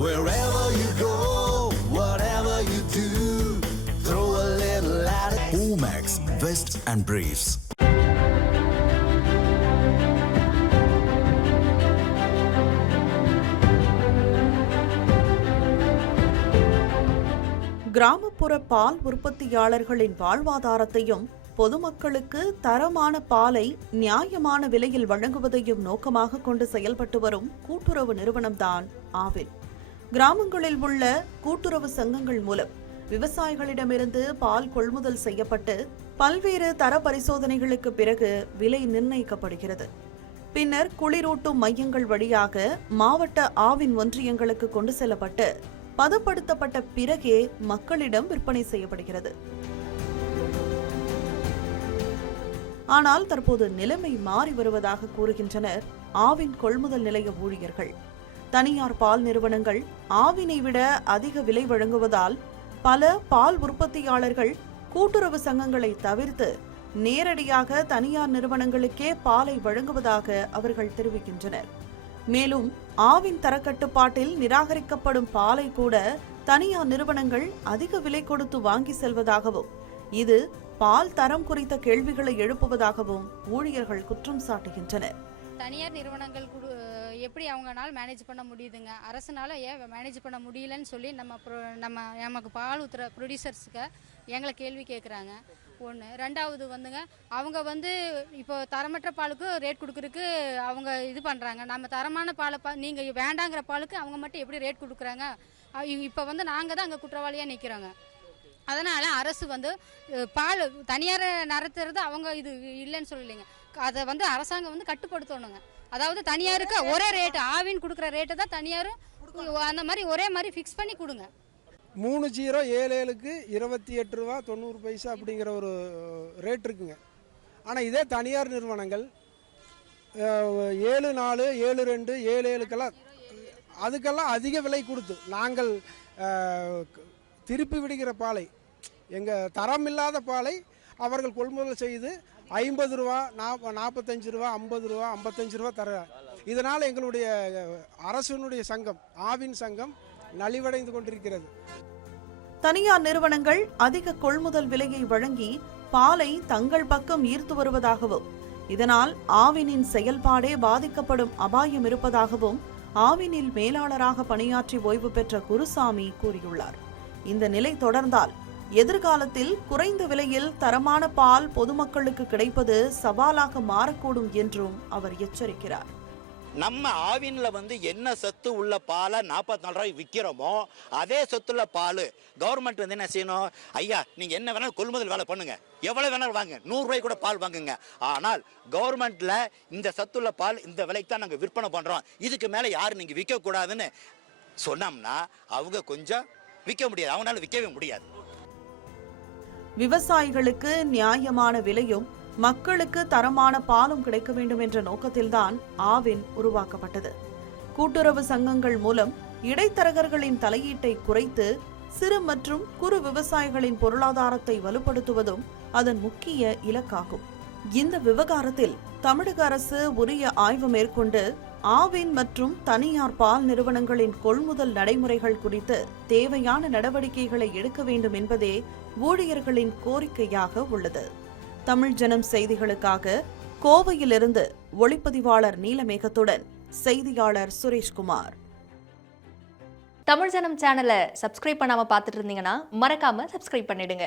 Wherever you go, whatever you do, throw a little at it. Omax, Vest and Briefs. கிராமப்புற பால் உற்பத்தியாளர்களின் வாழ்வாதாரத்தையும் பொதுமக்களுக்கு தரமான பாலை நியாயமான விலையில் வழங்குவதையும் நோக்கமாக கொண்டு செயல்பட்டு வரும் கூட்டுறவு நிறுவனம்தான் ஆவின். கிராமங்களில் உள்ள கூட்டுறவு சங்கங்கள் மூலம் விவசாயிகளிடமிருந்து பால் கொள்முதல் செய்யப்பட்டு பல்வேறு தர பரிசோதனைகளுக்கு பிறகு விலை நிர்ணயிக்கப்படுகிறது. பின்னர் குளிரூட்டும் மையங்கள் வழியாக மாவட்ட ஆவின் ஒன்றியங்களுக்கு கொண்டு செல்லப்பட்டு பதப்படுத்தப்பட்ட பிறகே மக்களிடம் விற்பனை செய்யப்படுகிறது. ஆனால் தற்போது நிலைமை மாறி வருவதாக கூறுகின்றனர் ஆவின் கொள்முதல் நிலைய ஊழியர்கள். தனியார் பால் நிறுவனங்கள் ஆவினை விட அதிக விலை வழங்குவதால் பல பால் உற்பத்தியாளர்கள் கூட்டுறவு சங்கங்களை தவிர்த்து நேரடியாக தனியார் நிறுவனங்களுக்கே பாலை வழங்குவதாக அவர்கள் தெரிவிக்கின்றனர். மேலும் ஆவின் தரக்கட்டுப்பாட்டில் நிராகரிக்கப்படும் பாலை கூட தனியார் நிறுவனங்கள் அதிக விலை கொடுத்து வாங்கி செல்வதாகவும் இது பால் தரம் குறித்த கேள்விகளை எழுப்புவதாகவும் ஊழியர்கள் குற்றம் சாட்டுகின்றனர். தனியார் நிறுவனங்கள் எப்படி அவங்கனால மேனேஜ் பண்ண முடியுதுங்க, அரசுனால ஏன் மேனேஜ் பண்ண முடியலன்னு சொல்லி நமக்கு பால் ஊத்துற ப்ரொடியூசர்ஸுக்கு எங்களை கேள்வி கேட்குறாங்க. ஒன்று. ரெண்டாவது வந்துங்க, அவங்க இப்போ தரமற்ற பாலுக்கு ரேட் கொடுக்குறதுக்கு அவங்க இது பண்ணுறாங்க. நம்ம தரமான பாலை நீங்கள் வேண்டாங்கிற பாலுக்கு அவங்க மட்டும் எப்படி ரேட் கொடுக்குறாங்க? இப்போ நாங்கள் தான் அங்கே குற்றவாளியாக நிற்கிறோங்க. அதனால் அரசு பால் தனியார் நடத்துறது அவங்க இது இல்லைன்னு சொல்லலைங்க, அதை அரசாங்கம் கட்டுப்படுத்தணுங்க. அதாவது தனியாருக்கு ஒரே ரேட்டு, ஆவின் கொடுக்குற ரேட்டை தான் தனியாரும் அந்த மாதிரி ஒரே மாதிரி ஃபிக்ஸ் பண்ணி கொடுங்க. 3077க்கு 28 ரூபா 90 பைசா அப்படிங்கிற ஒரு ரேட் இருக்குங்க. ஆனால் இதே தனியார் நிறுவனங்கள் 74, 72, 77க்கெல்லாம் அதுக்கெல்லாம் அதிக விலை கொடுத்து நாங்கள் திருப்பி விடுகிற பாலை, எங்கள் தரம் இல்லாத பாலை அவர்கள் கொள்முதல் செய்து 50 ரூபா, 45 ரூபா, 50 ரூபா, 55 ரூபா தர்றாங்க. இதனால் எங்களுடைய அரசினுடைய சங்கம் ஆவின் சங்கம் நலிவடைந்து கொண்டிருக்கிறது. தனியார் நிறுவனங்கள் அதிக கொள்முதல் விலையை வழங்கி பாலை தங்கள் பக்கம் ஈர்த்து வருவதாகவும் இதனால் ஆவினின் செயல்பாடே பாதிக்கப்படும் அபாயம் இருப்பதாகவும் ஆவினில் மேலாளராக பணியாற்றி ஓய்வு பெற்ற குருசாமி கூறியுள்ளார். இந்த நிலை தொடர்ந்தால் எதிர்காலத்தில் குறைந்த விலையில் தரமான பால் பொதுமக்களுக்கு கிடைப்பது சவாலாக மாறக்கூடும் என்றும் அவர் எச்சரிக்கிறார். நம்ம ஆவின்ல என்ன சத்து உள்ள பாலை 44 ரூபாய் விற்கிறோமோ அதே சத்துள்ள பால் கவர்மெண்ட் என்ன செய்யணும்? ஐயா, நீங்க என்ன வேணாலும் கொள்முதல் வேலை பண்ணுங்க, எவ்வளவு வேணாலும் வாங்க, 100 ரூபாய் கூட பால் வாங்குங்க. ஆனால் கவர்மெண்ட்ல இந்த சத்துள்ள பால் இந்த விலைக்கு தான் நாங்கள் விற்பனை பண்றோம், இதுக்கு மேல யாரும் நீங்க விற்க கூடாதுன்னு சொன்னோம்னா அவங்க கொஞ்சம் விற்க முடியாது, அவங்களால விற்கவே முடியாது. விவசாயிகளுக்கு நியாயமான விலையும் மக்களுக்கு தரமான பாலும் கிடைக்க வேண்டும் என்ற நோக்கத்தில்தான் ஆவின் உருவாக்கப்பட்டது. கூட்டுறவு சங்கங்கள் மூலம் இடைத்தரகர்களின் தலையீட்டை குறைத்து சிறு மற்றும் குறு விவசாயிகளின் பொருளாதாரத்தை வலுப்படுத்துவதும் அதன் முக்கிய இலக்காகும். இந்த விவகாரத்தில் தமிழக அரசு உரிய ஆய்வு மேற்கொண்டு ஆவின் மற்றும் தனியார் பால் நிறுவனங்களின் கொள்முதல் நடைமுறைகள் குறித்து தேவையான நடவடிக்கைகளை எடுக்க வேண்டும் என்பதே ஊழியர்களின் கோரிக்கையாக உள்ளது. தமிழ் ஜனம் செய்திகளுக்காக கோவையிலிருந்து ஒளிப்பதிவாளர் நீலமேகத்துடன் செய்தியாளர் சுரேஷ்குமார். தமிழ் ஜனம் சேனலை சப்ஸ்கிரைப் பண்ணாம பார்த்துட்டு இருந்தீங்கன்னா மறக்காம சப்ஸ்கிரைப் பண்ணிடுங்க.